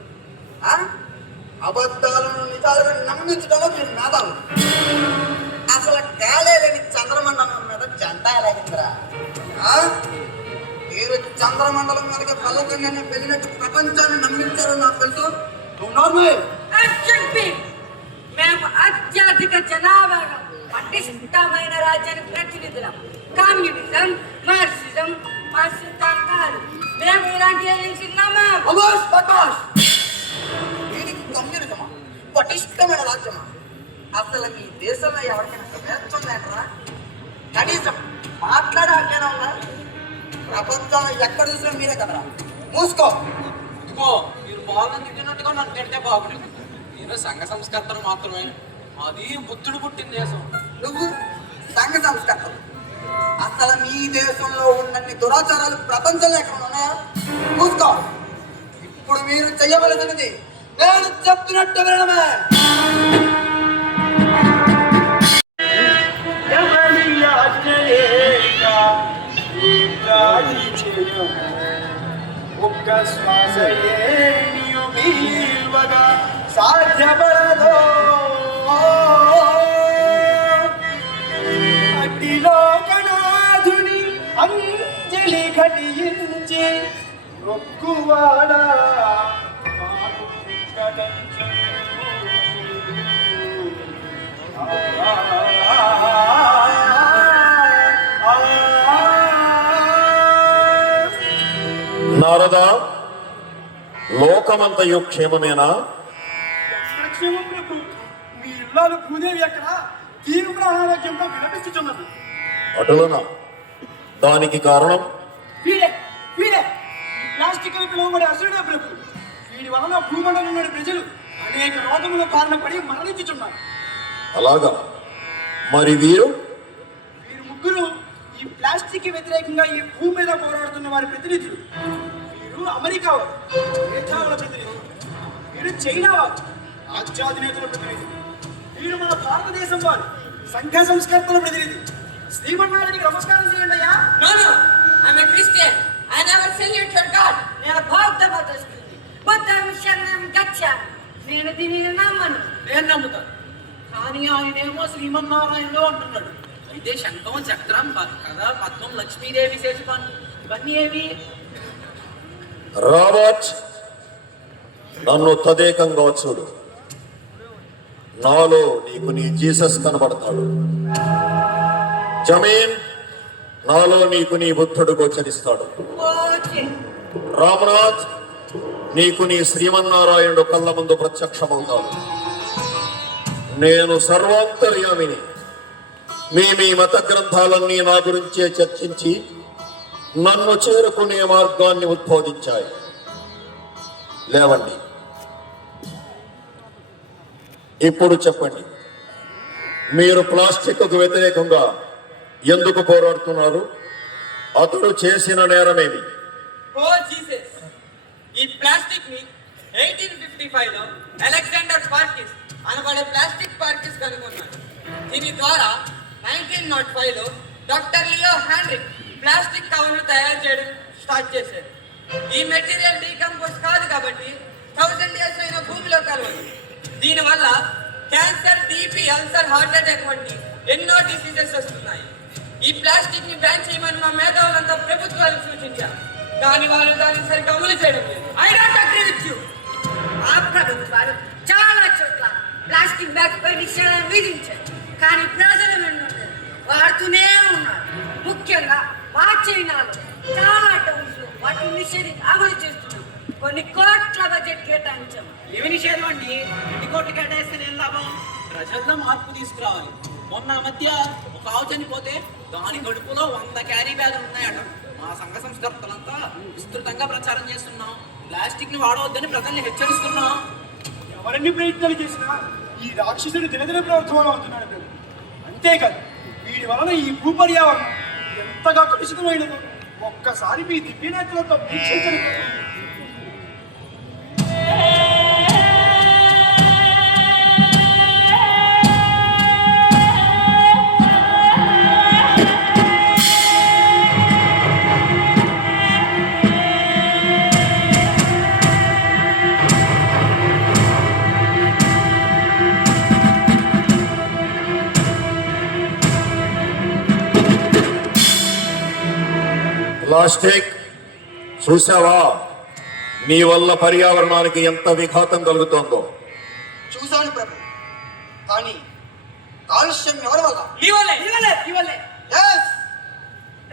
అబద్ధాలను నిజాలుగా నమ్మించడంలో మీరు మేధావులు. అసలు గాలే లేని చంద్రమండలం మీద జెండా ఎలాగిందిరా? మీరు చంద్రమండలం మీదకి పల్లకంగానే వెళ్ళినట్టు ప్రపంచాన్ని నమ్మించారో నాకు తెలుసు. మేము అత్యధిక జనాభాగా పటిష్టమైన రాజ్యానికి ప్రతినిధులం. కమ్యూనిజం, మార్క్సిజం మా సిద్ధాంతాలు. మేము ఇలాంటి కమ్యూనిజమా, పటిష్టమైన రాజ్యమా? అసలు మీ దేశంలో ఎవరికైనా స్వేచ్ఛ లేకరా? కనీసం మాట్లాడే హక్కేనా ఉందా? ప్రపంచంలో ఎక్కడ చూసినా మీరే కదరా. మూసుకో. ఇదిగో, మీరు బాగుంది తిన్నట్టుగా నన్ను తిడితే బాగుండేది. నేను సంఘ సంస్కర్తను మాత్రమే. అది బుద్ధుడు పుట్టిన దేశం. నువ్వు సంఘ సంస్కర్తలు. అసలు మీ దేశంలో ఉన్నన్ని దురాచారాలు ప్రపంచంలో ఎక్కడ ఉన్నాయా? మూసుకో. ఇప్పుడు మీరు చెయ్యవలసినది నేను చెప్తున్నట్టు వినడమే. ఒక్క శ్వాస సాధ్యపడదో అఖిలోకనాథుని అంజలి ఘటించి మొక్కువాడా నారదా, లోకమంతయు క్షేమమేనా? క్షేమం ప్రభు. మీ ఇల్లాలు భూదేవి అక్కడ తీవ్ర అనారోగ్యంతో విలపిస్తున్నది. అటులనా? దానికి కారణం? వీడే వీడే ప్లాస్టిక్ అని పిలువబడే అసురుడే ప్రభు. వీడి వలన భూమండలంలోని ప్రజలు అనేక రోగముల బారిన పడి మరణించుచున్నారు. అలాగా? మరి వీరు ముగ్గురు ఈ ప్లాస్టిక్ వ్యతిరేకంగా ఈ భూమి మీద పోరాడుతున్న వారి ప్రతినిధులు. వీరు అమెరికా వారు, మేధావుల ప్రతినిధి. వీరు చైనా వారు, రాజ్యాధినేతల ప్రతినిధి. వీరు మన భారతదేశం వారు, సంఘ సంస్కర్తల ప్రతినిధి. శ్రీమన్నారాయణకి నమస్కారం చేయండి అయ్యా. నేను బౌద్ధ మతస్థుడిని. బుద్ధ విషయం గచ్చామి. నేను దీనిని నమ్మను. నేను నమ్ముతాను. కానీ ఆయనేమో శ్రీమన్నారాయణలో అంటున్నాడు. అయితే శంఖం, చక్రం, కదా పద్మం, లక్ష్మీదేవి శేషపాన్ని ఇవన్నీ ఏవి? రాబర్ట్, నన్ను తదేకంగా చూడు. నాలో నీకు నీ జీసస్ కనబడతాడు. జమీన్, నాలో నీకు నీ బుద్ధుడు గోచరిస్తాడు. కోచి రామనాథ్, నీకు నీ శ్రీమన్నారాయణుడు కళ్ళ ముందు ప్రత్యక్షమవుతాడు. నేను సర్వాంతర్యామిని. మీ మత గ్రంథాలన్నీ నా గురించే చర్చించి నన్ను చేరుకునే మార్గాన్ని ఉద్బోధించాయి. లేవండి, ఇప్పుడు చెప్పండి, మీరు ప్లాస్టిక్కు వ్యతిరేకంగా ఎందుకు పోరాడుతున్నారు? అతడు చేసిన నేరమేమి? ఓ జీసస్, ఈ ప్లాస్టిక్ ని 1855 లో అలెగ్జాండర్ పార్కిస్ అనబడే ప్లాస్టిక్ పార్కిస్ కనుగొన్నాడు. దీని ద్వారా 1905 లో డాక్టర్ లియో హ్యాండ్రిక్ ప్లాస్టిక్ కవర్ను తయారు చేయడం స్టార్ట్ చేశారు. ఈ మెటీరియల్ డీకంపోజ్ కాదు కాబట్టి 1000 ఇయర్స్ అయిన భూమిలో కలవదు. దీనివల్ల cancer, TB, ulcer, heart attack వంటి ఎన్నో డిసీజెస్ వస్తున్నాయి. ఈ ప్లాస్టిక్ ని బ్యాన్ చేయమని మా మేధావులంతా ప్రభుత్వాలకు సూచించారు, కానీ వాళ్ళు దాన్ని సరిగ్గా అమలు చేయడం లేదు. I don't agree with you. ఆ ప్రభుత్వాలు చాలా చోట్ల ప్లాస్టిక్ బ్యాగ్ పై నిషేధం విధించారు, కానీ ప్రజలు వెన్నున్నారు, వాడుతూనే ఉన్నారు. ముఖ్యంగా మా చైనాలో చాలా టౌన్స్ లో వాటిని నిషేధించి అమలు చేస్తున్నాం. కొన్ని కోట్ల బడ్జెట్ కేటాయించాము. ఏమి నిషేధం అండి? 2 కోట్లు కేటాయిస్తే ఏం లాభం? ప్రజల్లో మార్పు తీసుకురావాలి. మొన్న మధ్య ఒక ఆవు చనిపోతే దాని గడుపులో 100 క్యారీ బ్యాగులు ఉన్నాయట. మా సంఘ సంస్కర్తలంతా విస్తృతంగా ప్రచారం చేస్తున్నాం. ప్లాస్టిక్ ని వాడవద్దని ప్రజల్ని హెచ్చరిస్తున్నాం. ఎవరన్ని ప్రయత్నాలు చేసినా ఈ రాక్షసుడు దినదిన ప్రవర్తమానం అవుతున్నాడు ప్రభు. అంతేకాదు, వీడి వలన ఈ భూపర్యావరణం ఎంతగా కలుషితమైనదో ఒక్కసారి మీ దివ్యనేత్రులతో వీక్షించండి ప్రభు. ప్లాస్టిక్ చూసావా? నీ వల్ల పర్యావరణానికి ఎంత విఘాతం కలుగుతోందో. చూశాను ప్రభు, కానీ కాలుష్యం ఎవరి వల్ల? ఇవ్వలే Yes!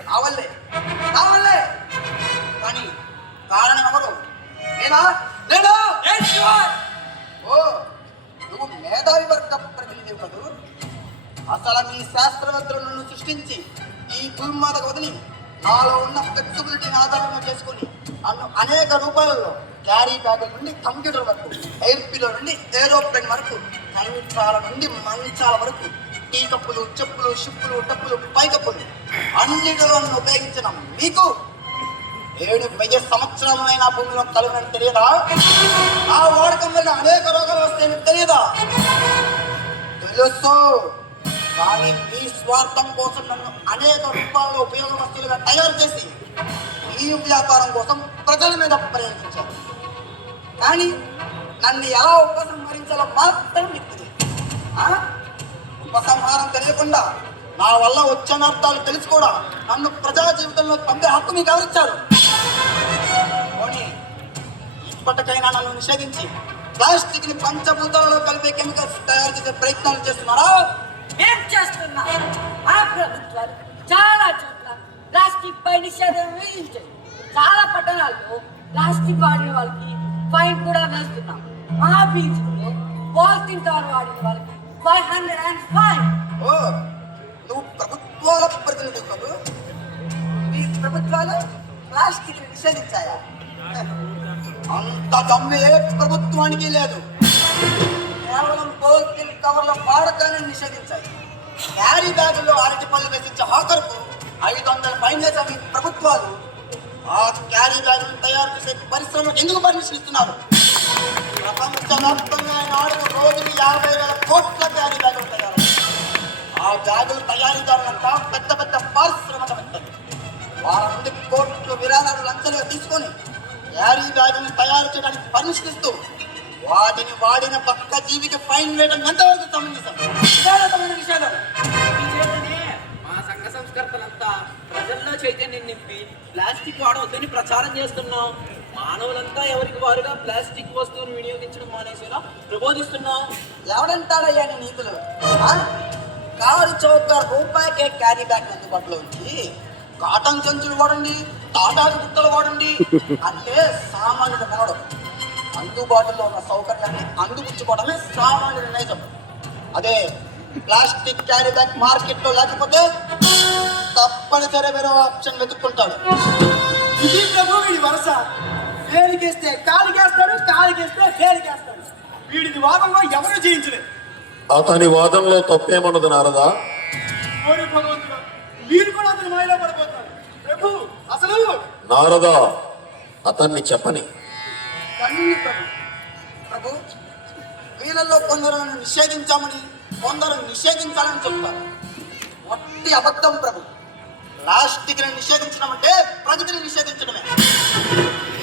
నా వల్లే. కానీ కారణం ఎవరు? నేనా? ఓ, నువ్వు మేధావి వర్గ ప్రతినిధి కదూ. అసలు మీ శాస్త్రవేత్తలు నన్ను సృష్టించి ఈ భూమాతకు వదిలి నాలో ఉన్న ఫ్లెక్సిబిలిటీని ఆధారంగా చేసుకుని నన్ను అనేక రూపాయలలో క్యారీ బ్యాగుల నుండి కంప్యూటర్ వరకు, ఎయిర్పీలో నుండి ఏరోప్లేన్ వరకు, కంచాల నుండి మంచాల వరకు, టీ కప్పులు, చెప్పులు, షిప్పులు, టప్పులు, పైకప్పులు అన్నిటిలో నన్ను ఉపయోగించిన మీకు 7,000 సంవత్సరాలైన భూమిలో కలుగునని తెలియదా? ఆ వాడకం వల్ల అనేక రోగాలు వస్తాయని తెలియదా? తెలుసు, కానీ మీ స్వార్థం కోసం నన్ను అనేక రూపాయల ఉపయోగ వస్తువులుగా తయారు చేసి ఈ వ్యాపారం కోసం ప్రజల మీద ప్రయోగించారు. కానీ నన్ను ఎలా ఉపసంహరించాలో మాత్రం మీకు తెలియదు. ఉపసంహారం తెలియకుండా నా వల్ల వచ్చే నష్టాలు తెలిసి కూడా నన్ను ప్రజా జీవితంలో పంపే హక్కు మీకు ఎవరిచ్చారు? పోనీ ఇప్పటికైనా నన్ను నిషేధించి ప్లాస్టిక్ ని పంచభూతాలలో కలిపే కెమికల్స్ తయారు చేసే ప్రయత్నాలు చేస్తున్నారా? ఏం చేస్తున్నా? ఆ ప్రభుత్వాలు చాలా చోట్ల ప్లాస్టిక్ పై నిషేధం విధించాయి. చాలా పట్టణాల్లో ప్లాస్టిక్ వాడిన వాళ్ళకి ఫైన్ కూడా వేస్తున్నాం. మా బీచ్లో పాలిథిన్ కవర్ వాడిన వాళ్ళకి 500 ఫైన్. ఓ, నువ్వు ప్రభుత్వాల ప్రతినిధి కాదు. ఈ ప్రభుత్వాలు ప్లాస్టిక్ నిషేధించాయా? అంత దమ్ము ఏ ప్రభుత్వానికి లేదు. కేవలం పాలిథిన్ కవర్ల వాడకాన్ని నిషేధించాయి. క్యారీ బ్యాగుల్లో అరటి పళ్ళు వేసించే హాకర్కు 500 ఫైన్ వేసే ప్రభుత్వాలు ఆ క్యారీ బ్యాగులు తయారు చేసే పరిశ్రమకు ఎందుకు పర్మిషన్ ఇస్తున్నారు? ప్రపంచవ్యాప్తంగా నాడు రోజుకి 50,000 కోట్ల క్యారీ బ్యాగులు తయారు. ఆ బ్యాగులు తయారీదారులంతా పెద్ద పెద్ద పారిశ్రామికవేత్తలు. వారి నుండి కోట్లు విరాళాలు లంచాలుగా తీసుకొని క్యారీ బ్యాగులను తయారు చేయడానికి పర్మిషన్ ఇస్తూ వాటిని వాడిన పక్క జీవికి ఫైన్ వేయడం ఎంతవరకు సమంజసం? నిషేధం మా సంఘ సంస్కర్తలంతా ప్రజల్లో చైతన్యం నింపి ప్లాస్టిక్ వాడవద్దని ప్రచారం చేస్తున్నాం. మా మానవులంతా ఎవరికి వారుగా ప్లాస్టిక్ వస్తువులు వినియోగించడం మానేసేలా ప్రబోధిస్తున్నా. ఎవడంటాడయ్యా నీ నీతులు? ఆ? కారు చౌక రూపాయికే క్యారీ బ్యాగ్ అందుబాటులో ఉంచి కాటన్ సంచులు వాడండి, తాటాకు బుట్టలు వాడండి అంటే సామాన్యుడు మనవడం. అందుబాటులో ఉన్న సౌకర్యాన్ని అందిపుచ్చుకోవడమే సామాన్యుడి నైజం. అదే ప్లాస్టిక్ క్యారీ బ్యాగ్ మార్కెట్లో లేకపోతే తప్పనిసరి వేరే ఆప్షన్ వెతుక్కుంటాడు. ఇది ప్రభు వీడి వరస. వేలికేస్తే కాలికేస్తాడు, కాలికేస్తే వేలికేస్తాడు. వీడిది వాదంలో ఎవరు జయించలేదు. అతని వాదంలో తప్పేమన్నది నారదా? ఓరి భగవంతుడా, మీరు కూడా అతని మాయలో పడిపోతారు. ప్రభు అసలు నారదా, అతన్ని చెప్పని. కన్ను ప్రభు. ప్రభు వీళ్ళల్లో కొందరు నన్ను నిషేధించామని, కొందరు నిషేధించాలని చెప్తారు. వట్టి అబద్ధం ప్రభు. ప్లాస్టిక్ ని నిషేధించడం అంటే ప్రగతిని నిషేధించడమే.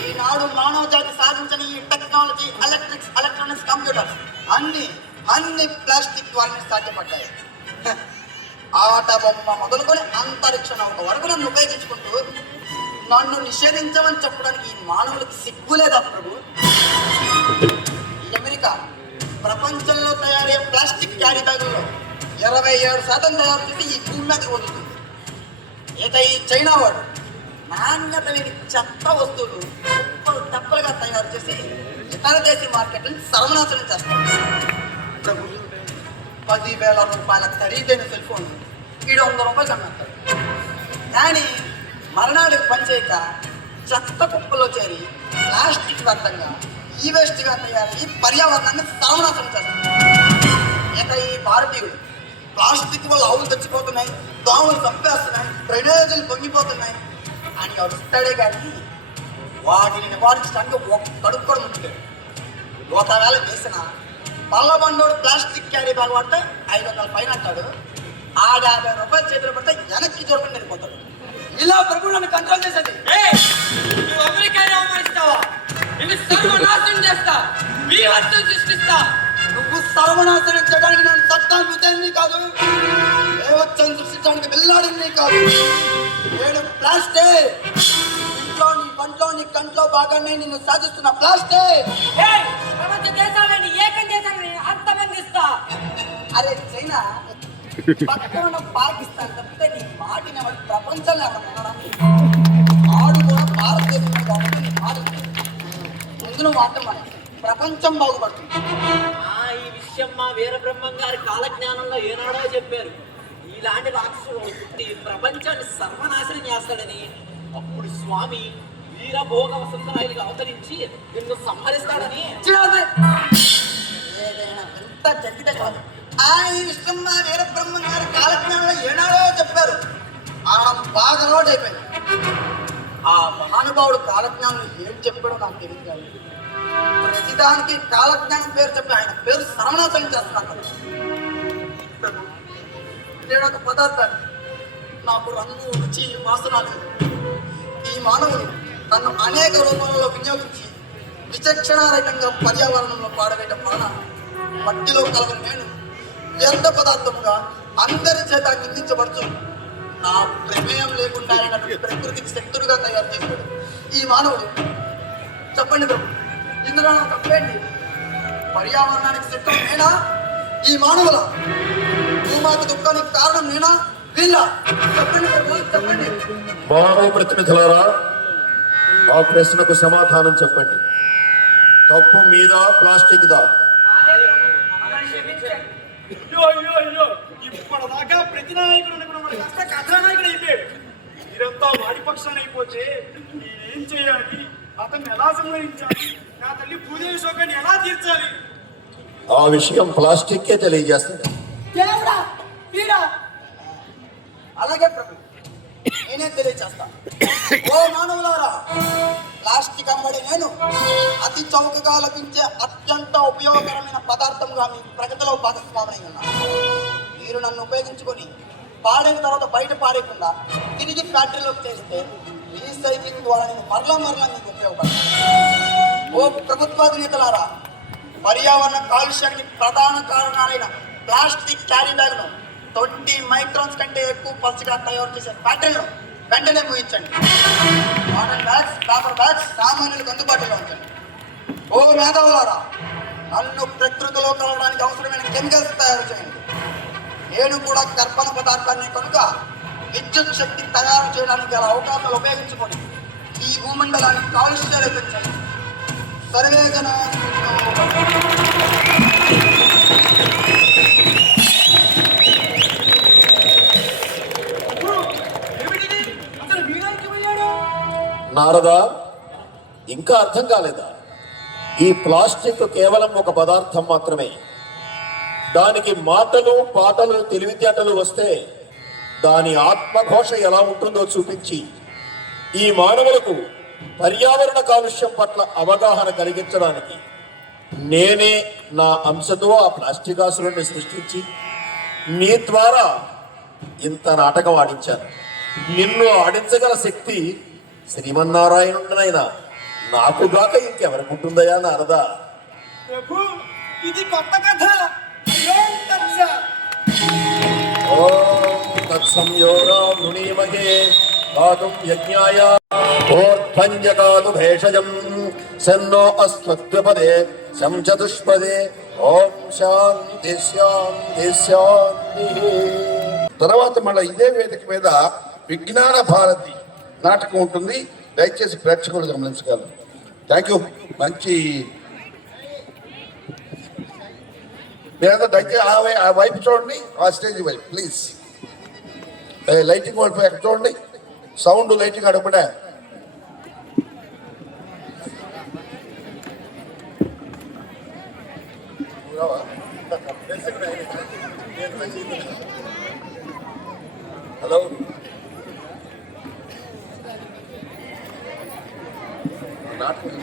ఈనాడు మానవ జాతి సాధించిన ఈ టెక్నాలజీ, ఎలక్ట్రానిక్స్, కంప్యూటర్స్ అన్ని ప్లాస్టిక్ ద్వారానే సాధ్యపడ్డాయి. ఆట బొమ్మ మొదలుకొని అంతరిక్ష నౌక వరకు నన్ను ఉపయోగించుకుంటూ నన్ను నిషేధించమని చెప్పడానికి ఈ మానవులకు సిగ్గులేదా ప్రభు? ఈ అమెరికా ప్రపంచంలో తయారయ్యే ప్లాస్టిక్ క్యారీ బ్యాగుల్లో 27% తయారు చేసి ఈ భూమి మీదకి వదులుతుంది. ఇక ఈ చైనా వాడు నాణ్యత లేని చెత్త వస్తువులు తప్పలుగా తయారు చేసి ఇతర దేశీ మార్కెట్లను సర్వనాశనం చేస్తారు. ప్రభు 10,000 రూపాయల ఖరీదైన సెల్ ఫోన్ 700 రూపాయలు అమ్మారు. కానీ మరణానికి పనిచేయక చెత్త కుప్పలో చేరి ప్లాస్టిక్ వ్యర్థంగా ఈ వేస్ట్గా తయారయ్యి పర్యావరణాన్ని సర్వనాశనం చేస్తారు. ఇక ఈ భారతీయుడు ప్లాస్టిక్ వల్ల ఆవులు చచ్చిపోతున్నాయి, దోమలు చంపేస్తున్నాయి, డ్రైనేజీలు పొంగిపోతున్నాయి అని అరుస్తాడే కానీ వాటిని నివారించడానికి ఒక్కడు కూడా ముందుకెళ్ళి ఒకవేళ వేసిన పల్లబండోడు ప్లాస్టిక్ క్యారీ బ్యాగ్ పడితే 500 పైన అంటాడు. 50 రూపాయలు చేతులు పడితే వెనక్కి చూడకుండా వెళ్ళిపోతాడు. ఇలా ప్రభు నన్ను కంట్రోల్ చేసేది. నువ్వు అమెరికాని అవమానిస్తావా? నిన్ను సర్వనాశనం చేస్తా, మీ వస్తువు సృష్టిస్తా. నువ్వు సర్వనాశనం చేయడానికి నేను చట్టాన్ని ఉద్దేశించి కాదు, దేవత్వం సృష్టించడానికి వెళ్ళాడింది కాదు. నేను ప్లాస్టిక్ ఇంట్లో నీ పంట్లో నీ కంట్లో బాగానే నిన్ను సాధిస్తున్న ప్లాస్టిక్. ప్రపంచ దేశాలని ఏకం చేశానని అంతమందిస్తా. అరే చైనా పక్కన ఉన్న పాకిస్తాన్ తప్పితే నీ మాటిని ఎవరు ప్రపంచంలో ఎవరు ఆడు కూడా భారతదేశంలో కాబట్టి నీ మాట ముందు వాడటం ప్రపంచం బాగుపడుతుంది. ఈ విషయం మా వీరబ్రహ్మం గారి కాలజ్ఞానంలో ఏనాడో చెప్పారు. ఇలాంటి రాక్షసుడు పుట్టి ప్రపంచాన్ని సర్వనాశనం చేస్తాడని. అప్పుడు స్వామి వీరభోగ వసంతరాయలుగా అవతరించి నిన్ను సంహరిస్తాడని. ఏదైనా ఎంత జరిగితే కాదు. ఈ విషయం మా వీరబ్రహ్మం గారి కాలజ్ఞానంలో ఏనాడో చెప్పారు. ఆ బాగా లోడ్ అయిపోయింది. ఆ మహానుభావుడు కాలజ్ఞానం ఏం చెప్పాడో నాకు తెలియదు కాదు. ప్రతిదానికి కాలజ్ఞానం పేరు చెప్పి ఆయన పేరు సర్వనాశనం చేస్తున్నాను. నేను ఒక పదార్థాన్ని నాకు రంగు, రుచి, వాసన లేదు. ఈ మానవుడు నన్ను అనేక రూపాలలో వినియోగించి విచక్షణారహితంగా పర్యావరణంలో పాడవేయడం వలన మట్టిలో కలవని నేను వ్యర్థ పదార్థముగా అందరి చేత నిందించబడుతూ నా ప్రమేయం లేకుండా ప్రకృతికి శక్తుడుగా తయారు చేశాడు ఈ మానవుడు. చెప్పండి ప్రభు, ఇందులో నా తప్పేంటి? పర్యావరణానికి శక్తుడు నేనా? ఈ మానవుల భూమాత దుఃఖానికి కారణం నేనా? వీళ్ళ? చెప్పండి ప్రభు, చెప్పండి. మానవ ప్రతినిధులారా, ఆ ప్రశ్నకు సమాధానం చెప్పండి. తప్పు మీద ప్లాస్టిక్ దా? అయ్యో ఇప్పటిదాకా ప్రతి నాయకుడు కాస్త కథానాయకుడు అయిపోయాడు. మీరంతా వాడి పక్షాన్ని అయిపోతే నేనేం చేయాలి? అతన్ని ఎలా సంహరించాలి? నా తల్లి భూదేవి శోకాన్ని ఎలా తీర్చాలి? ఆ విషయం ప్లాస్టిక్కే తెలియజేస్తుంది. దేవుడా, వీడా? అలాగే ప్రభు, నేనే తెలియచేస్తా. ఓ మానవులారా, ప్లాస్టిక్ అమ్మడి నేను అతి చౌకగా లభించే అత్యంత ఉపయోగకరమైన పదార్థంగా మీ ప్రగతిలో భాగస్వామై ఉన్నాను. మీరు నన్ను ఉపయోగించుకొని పాడైన తర్వాత బయట పారేయకుండా తిరిగి ఫ్యాక్టరీలోకి చేస్తే రీసైక్లింగ్ ద్వారా నేను మరలా మీకు ఉపయోగపడతాను. ఓ ప్రభుత్వాధినేతలారా, పర్యావరణ కాలుష్యానికి ప్రధాన కారణాలైన ప్లాస్టిక్ క్యారీ బ్యాగ్ను 20 మైక్రాన్స్ కంటే ఎక్కువ పలుచగా తయారు చేసే ఫ్యాక్టరీలను వెంటనే ముగించండి. కాటన్ బ్యాగ్స్, పేపర్ బ్యాగ్స్ సామాన్యులకు అందుబాటులో ఉంచండి. ఓ మేధావులారా, నన్ను ప్రకృతిలో కలవడానికి అవసరమైన కెమికల్స్ తయారు చేయండి. నేను కూడా కర్బన పదార్థాన్ని కనుక విద్యుత్ శక్తి తయారు చేయడానికి గల అవకాశాలు ఉపయోగించుకొని ఈ భూమండలానికి కాలుష్యాలు పెంచండి. సర్వే జనా ఏమిటిది? అతను వీడానికి పోయాడు. నారదా, ఇంకా అర్థం కాలేదా? ఈ ప్లాస్టిక్ కేవలం ఒక పదార్థం మాత్రమే. దానికి మాటలు పాటలు తెలివితేటలు వస్తే దాని ఆత్మఘోష ఎలా ఉంటుందో చూపించి ఈ మానవులకు పర్యావరణ కాలుష్యం పట్ల అవగాహన కలిగించడానికి నేనే నా అంశతో ఆ ప్లాస్టిక్ ఆసురుణ్ణి సృష్టించి నీ ద్వారా ఇంత నాటకం ఆడించాను. నిన్ను ఆడించగల శక్తి శ్రీమన్నారాయణుడినైనా నాకుగాక ఇంకెవరికి ఉంటుందయా నారదా? ప్రభు, ఇది కొత్త కథ. ఓం తత్సత్. ఓం తత్సంయోరా వృణీమహే గాతుం యజ్ఞాయ ఓర్ధ్వంజగాదు భేషజం సన్నో అస్మద్విపదే శం చతుష్పదే. ఓం శాంతి శాంతి శాంతి. తర్వాత మళ్ళీ ఇదే వేదిక మీద విజ్ఞాన భారతి నాటకం ఉంటుంది. దయచేసి ప్రేక్షకులు గమనించగలరు. Thank you. మంచి మీరంతా దయచేసి ఆ వైపు చూడండి, ఆ స్టేజ్ వైపు ప్లీజ్. లైటింగ్ వైపు ఎక్కడ చూడండి, సౌండ్ లైటింగ్ అడగబడా. హలో, నాటకం